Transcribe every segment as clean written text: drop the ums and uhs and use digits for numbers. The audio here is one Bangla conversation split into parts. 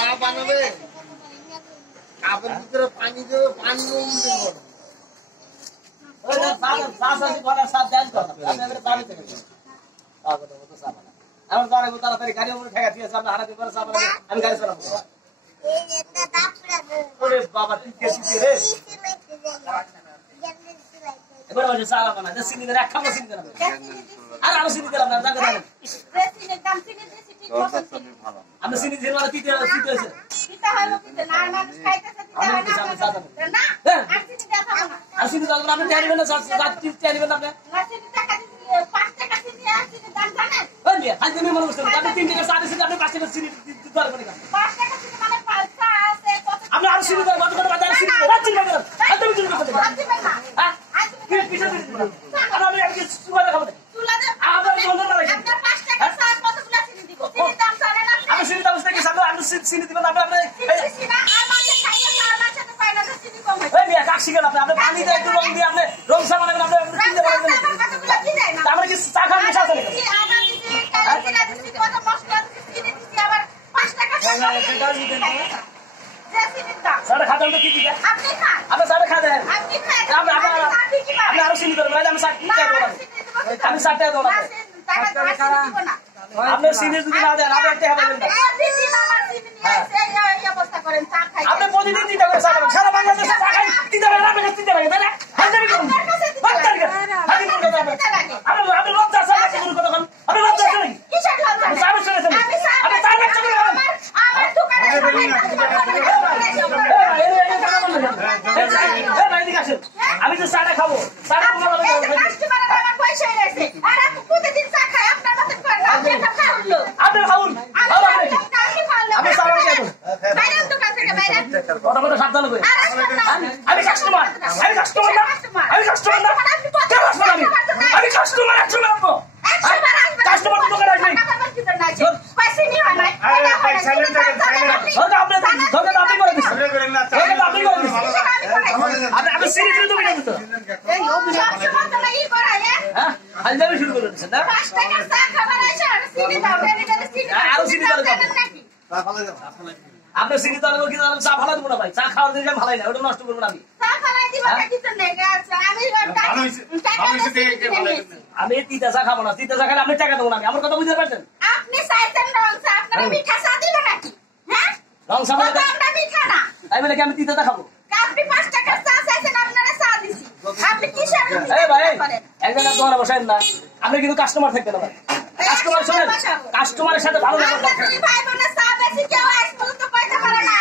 চা বানাবে কাপের ভিতরে পানি দেবে পানি উল্টে তাড়াতাড়ি গাড়ি ঠেকা দিয়ে হারাতে পারে আমি গাড়ি চালাবো বাবা রে এবার চা বানা চিনি এক খাবো চিনি আর আমি চিনি দিলাম না আমি চিনি দিয়ে মানে তিতে হয়েছে আর চিনি দাম আপনি জানিবেন না জানিবেন আপনি মনে করছেন আপনি 3 টাকা চা দিচ্ছেন আপনি 5 টাকা চিনি দিতে পারবেন না আপনি আর চিনি দেন কত করে বাজার চিনি চিন্তা করেন একদম চিন্তা করতে হ্যাঁ আমি কি সুগার খাবো আপনার বন্ধ না রাখেন আপনার 5 টাকা চা কতগুলো চিনি দিব চিনি দাম জানেন আমি চিনি দাম থেকে সামনে আমি চিনি দিবেন আপনি চিনি না আর মাঝে খাইয়ে আর মাঝে তো পাই না চিনি কম হয় এই মিয়া কাক শিখেন আপনি পানি দিয়ে একটু রং দিয়ে আপনি রং চা বানাবেন আপনি চিনতে পারবেন না কতগুলো চিনি না আমরা কি চা খান মিশা চলে কত মশলা চিনি দিছি আবার 5 টাকা সাড়ে খাতে কি দিবে আপনি খান আপনি সাড়ে খাতে আপনি খান আপনি আরো চিনি করবেন আমি 60 টাকা দেব আমি 60 টাকা দেব আপনি চিনি যদি না দেন আপনি টাকা পাবেন না প্রতিদিন আমার চিনি নিয়ে এই অবস্থা করেন চা খাই আপনি প্রতিদিন দিতে হবে চা খাবেন সারা বাংলাদেশে চা খাই দিতে হবে আপনি দিতে হবে তাই না হাজারি করুন হাজারি করুন আপনি লজ্জা চা খাই শুরু করুন আপনি লজ্জা আছে নাকি কিসের লজ্জা আমি চলে যাবেন আপনি চা না চলে যাবেন আমার দোকানে আমি তো চাটা খাবো প্রতিদিন চা খাই আপনার মতন করেন আপনি খাউন আমি কাস্টমার আমি কাস্টমার না আমি কাস্টমার না আমি কাস্টমার একজন আসবো কাস্টমার তো দোকানে আসবেন আপনি সিরিজ তো বিনা দিত হালদাবি শুরু করে দিচ্ছেন না আরো সিরিজ আপনার সিরিজ তাহলে কিন্তু চা ভালো দেবো না ভাই চা খাওয়ার দিন ভালোই না ওটা নষ্ট করবো না আমি তিতা চা খাবো না তিতা চা খালে আপনি টাকা দেবো না আমি আমার কথা বুঝতে পারছেন আপনি রং চা মানে তাই বলে কি আমি তিতা চা খাবো আপনি 5 টাকার চা চাইছেন আপনারা চা দিছি আপনি কি এই ভাই একজন দোকানে বসেন না আপনি কিন্তু কাস্টমার থাকবেন না ভাই কাস্টমার শুনেন কাস্টমারের সাথে ভালো লাগবে ভাই বোন চা বেশি কেউ আজ পর্যন্ত কইতে পারে না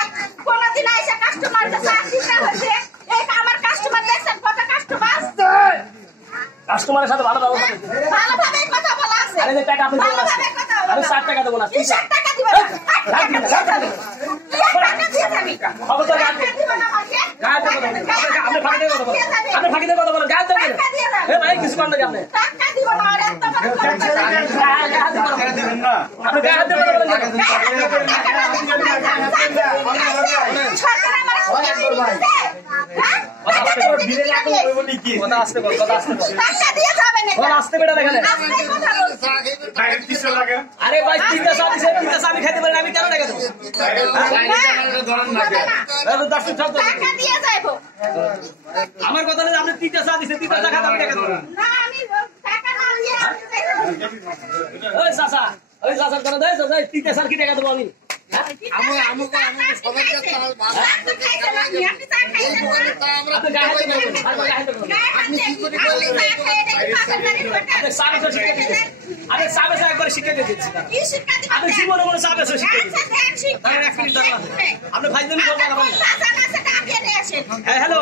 কোনদিন আইসা কাস্টমারকে চা দিতে হচ্ছে এই আমার কাস্টমার দেখছেন কত কাস্টমার কাস্টমারের সাথে ভালো ব্যবহার ভালোভাবে কথা বলা আছে আরে যে টাকা আপনি দেবেন আমি 60 টাকা দেব না 60 টাকা দিবেন খবরদার আপনি ফাঁকি দিয়ে কথা বলেন আপনি ফাঁকি দিয়ে কথা বলেন গায়ে দেবেন এ ভাই কিছু করেন নাকি আপনি টাকা দিব না আর এত আপনি গায়ে দেবেন আরে ভাই তিনটা চা দিছে তিনটা চা আমি খাইতে পারি না আমি কেন টাকা দেবো আমার কথা হলো আপনি তিনটা চা দিছে তিনটা চা খাতে আমি টাকা দেবো ওই চাচা ওই চাচার কথা দেয় তিনটা চার কি টাকা দেবো আমি একবার শিক্ষা দিয়ে দিচ্ছি আপনি জীবনে মনে চাপ আছে শিক্ষা দিচ্ছি আপনি ভাই হ্যালো